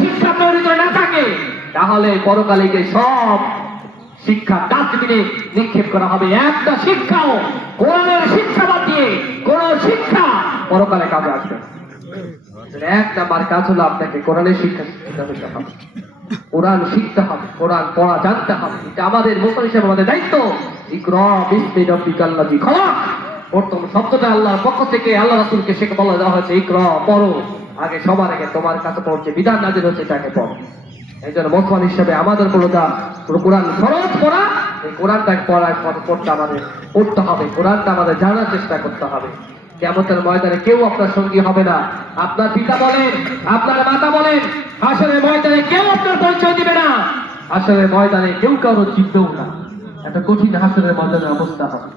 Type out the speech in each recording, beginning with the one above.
শিক্ষা করে না থাকে, তাহলে পরকালে গিয়ে সব শিক্ষা ডাস্টবিনে নিক্ষেপ করা হবে। একটা শিক্ষাও কোরআনের শিক্ষা বাদ দিয়ে কোন শিক্ষা পরকালে কাজে আসবে। এক নাম্বার কাজ হলো আপনাকে কোরআনের শিক্ষা শিক্ষা হবে। কোরআন শিখতে হবে, কোরআন পড়া জানতে হবে। এটা আমাদের মুসলিম হিসেবে আমাদের দায়িত্ব। প্রথম শব্দটা আল্লাহর পক্ষ থেকে আল্লাহ রাসূলকে শেখা বলা দেওয়া হয়েছে ইকরা পড়ো। আগে সবার আগে তোমার কাছে পড়ছে বিধান নাজির হচ্ছে এটাকে পড়ো। এই জন্য মুসলমান হিসেবে আমাদের কোনটা কোরআন ফরজ পড়া, এই কোরআনটাকে পড়ার পড়তে আমাদের পড়তে হবে। কোরআনটা আমাদের জানার চেষ্টা করতে হবে। কেমতের ময়দানে কেউ আপনার সঙ্গী হবে না। আপনার পিতা বলেন, আপনার মাতা বলেন, হাসরের ময়দানে কেউ আপনার পরিচয় দিবে না। হাসরের ময়দানে কেউ কারও চিনবেও না। একটা কঠিন হাসরের ময়দানের অবস্থা হবে।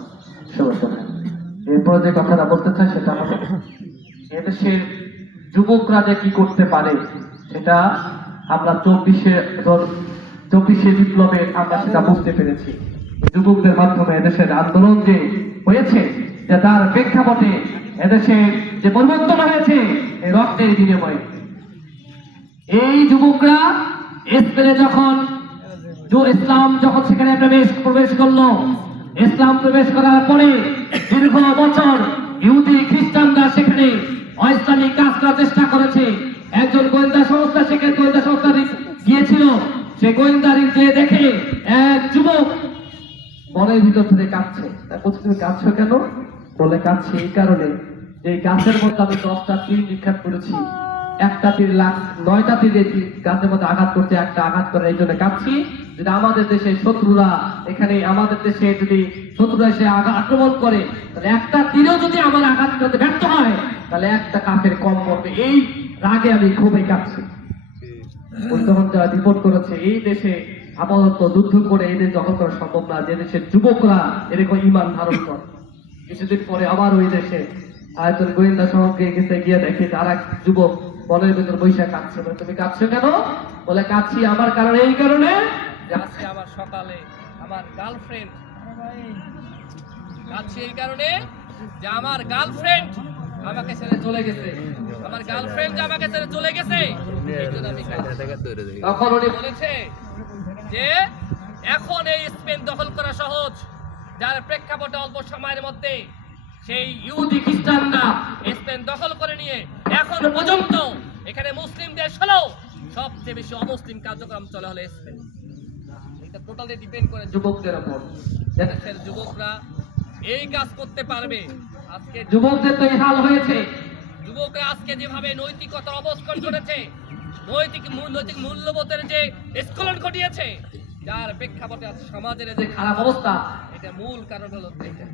এরপর যে কথাটা বলতে চাই সেটা হলো এদেশের যুবকরা যে কি করতে পারে, সেটা আমরা চব্বিশে চব্বিশে বিপ্লবে আমরা সেটা বুঝতে পেরেছি। যুবকদের মাধ্যমে এদেশের আন্দোলন যে হয়েছে, যে তার প্রেক্ষাপটে এদেশে যে পরিবর্তন হয়েছে, এই রক্তের বিনিময়ে। এই যুবকরা স্পেনে যখন ইসলাম যখন সেখানে প্রবেশ প্রবেশ করল, ইসলাম প্রবেশ করার পরে দীর্ঘ বছর ইহুদি সেখানে অইসলামিক কাজ করার চেষ্টা করেছে। একজন গোয়েন্দা সংস্থা সেখানে গোয়েন্দা সংস্থা গিয়েছিল? সে গোয়েন্দারি যে দেখে এক যুবক মনের ভিতর থেকে কাঁদছে। তা বলছে তুমি কাঁদছো কেন? বলে কাঁদছি এই কারণে যে গাছের মধ্যে আমি দশটা তীর নিক্ষেপ করেছি। একটা তীর লাখ, নয়টা তীর গাছের মধ্যে আঘাত করছে, একটা আঘাত করে এই জন্য কাঁদছি। যদি আমাদের দেশে শত্রুরা এখানে, আমাদের দেশে যদি শত্রুরা এসে আক্রমণ করে তাহলে একটা তীরও যদি আমার আঘাত করতে ব্যর্থ হয় তাহলে একটা কাপের কম করবে এই রাগে আমি খুবই কাঁদছি। তখন যারা রিপোর্ট করেছে এই দেশে আপাতত যুদ্ধ করে এদের দখল করা সম্ভব না। যে দেশের যুবকরা এরকম ইমান ধারণ করে। কিছুদিন পরে আবার ওই দেশে আয়তন গোয়েন্দা সহকে গেছে গিয়ে দেখে তার এক যুবক বনের ভেতর বৈশাখ কাঁদছে। বলে তুমি কাঁদছো কেন? বলে কাঁদছি আমার কারণে এই কারণে যে আজকে আমার সকালে আমার গার্লফ্রেন্ড কাঁদছি এই কারণে যে আমার গার্লফ্রেন্ড আমাকে ছেড়ে চলে গেছে। আমার গার্লফ্রেন্ড যে আমাকে ছেড়ে চলে গেছে। তখন উনি বলেছে যে এখন এই স্পেন দখল করা সহজ যার প্রেক্ষাপটে অল্প সময়ের মধ্যে সেই ইহুদি খ্রিস্টানরা স্পেন দখল করে নিয়ে এখন পর্যন্ত এখানে মুসলিম দেশ হলো সবচেয়ে বেশি অমুসলিম কার্যক্রম চলে হলো স্পেন। এটা টোটালি ডিপেন্ড করে যুবকদের উপর। দেশের যুবকরা এই কাজ করতে পারবে। আজকে যুবকদের তো হাল হয়েছে। যুবকরা আজকে যেভাবে নৈতিকতার অবস্কন করেছে নৈতিক মূল- নৈতিক মূল্যবোধের যে স্খলন ঘটিয়েছে যার প্রেক্ষাপটে আজ সমাজের যে খারাপ অবস্থা এটা মূল কারণ হলো এটা